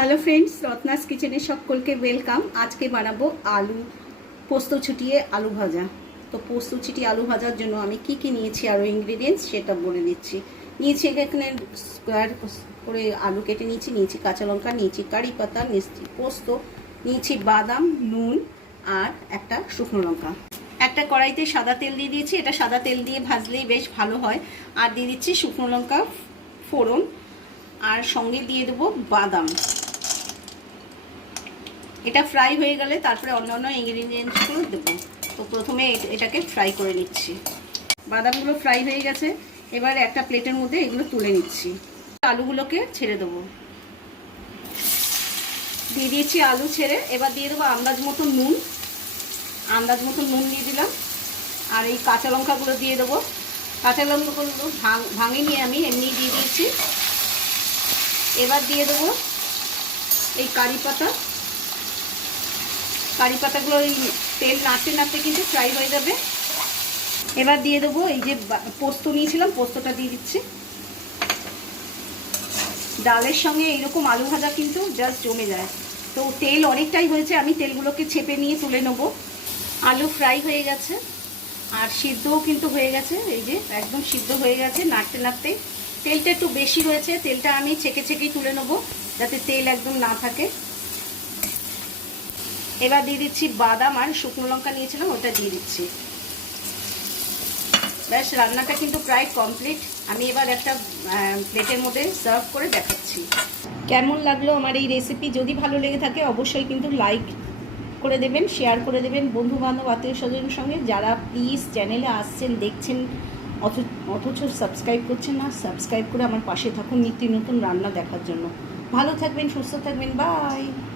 Hello friends Ratna's কিচেনে সকলকে welcome আজকে বানাবো আলু পোস্ত ছুটিয়ে আলু ভাজা। তো পোস্ত ছুটিয়ে আলু ভাজার জন্য আমি কি কি নিয়েছি আরও ইনগ্রিডিয়েন্টস সেটা বলে দিচ্ছি। নিয়েছি এখানে স্কোয়ার করে আলু কেটে নিয়েছি নিয়েছি কাঁচা লঙ্কা, নিয়েছি কারি পাতা, নিয়েছি পোস্ত, নিয়েছি বাদাম, নুন আর একটা শুকনো লঙ্কা। একটা কড়াইতে সাদা তেল দিয়ে দিয়েছি। এটা সাদা তেল দিয়ে ভাজলেই বেশ ভালো হয়। আর দিয়ে দিচ্ছি শুকনো লঙ্কা ফোড়ন। আর সঙ্গে দিয়ে দেবো বাদাম। এটা ফ্রাই হয়ে গেলে তারপরে অন্য অন্য ইনগ্রিডিয়েন্টসগুলো দেবো। তো প্রথমে এটাকে ফ্রাই করে নিচ্ছি। বাদামগুলো ফ্রাই হয়ে গেছে। এবার একটা প্লেটের মধ্যে এগুলো তুলে নিচ্ছি। আলুগুলোকে ছেড়ে দেবো। দিয়ে দিয়েছি আলু ছেড়ে। এবার দিয়ে দেবো আন্দাজ মতো নুন। আন্দাজ মতো নুন দিয়ে দিলাম। আর এই কাঁচা লঙ্কাগুলো দিয়ে দেবো। কাঁচা লঙ্কাগুলো ভাঙে নিয়ে আমি এমনি দিয়ে দিয়েছি। এবার দিয়ে দেবো এই কারি পাতা। কারি পাতাগুলো এই তেল নাড়তে নাড়তে কিন্তু ফ্রাই হয়ে যাবে। এবার দিয়ে দেবো এই যে পোস্ত নিয়েছিলাম, পোস্তটা দিয়ে দিচ্ছি। ডালের সঙ্গে এইরকম আলু ভাজা কিন্তু জাস্ট জমে যায়। তো তেল অনেকটাই হয়েছে, আমি তেলগুলোকে ছেপে নিয়ে তুলে নেব। আলু ফ্রাই হয়ে গেছে, আর সিদ্ধও কিন্তু হয়ে গেছে, এই যে একদম সিদ্ধ হয়ে গেছে নাড়তে নাড়তে। তেলটা একটু বেশি রয়েছে, তেলটা আমি ছেঁকে ছেঁকেই তুলে নেব, যাতে তেল একদম না থাকে। এবার দিয়ে দিচ্ছি বাদাম আর শুকনো লঙ্কা নিয়েছিলাম, ওটা দিয়ে দিচ্ছি। ব্যাস, রান্নাটা কিন্তু প্রায় কমপ্লিট আমি এবার একটা প্লেটের মধ্যে সার্ভ করে দেখাচ্ছি। কেমন লাগল আমার এই রেসিপি যদি ভালো লেগে থাকে, অবশ্যই কিন্তু লাইক করে দেবেন শেয়ার করে দেবেন। বন্ধু বান্ধব আত্মীয় স্বজনের সঙ্গে যারা প্লিজ চ্যানেলে আসছেন, দেখছেন অথচ সাবস্ক্রাইব করছেন না সাবস্ক্রাইব করে আমার পাশে থাকুন নিত্য নতুন রান্না দেখার জন্য। ভালো থাকবেন, সুস্থ থাকবেন বাই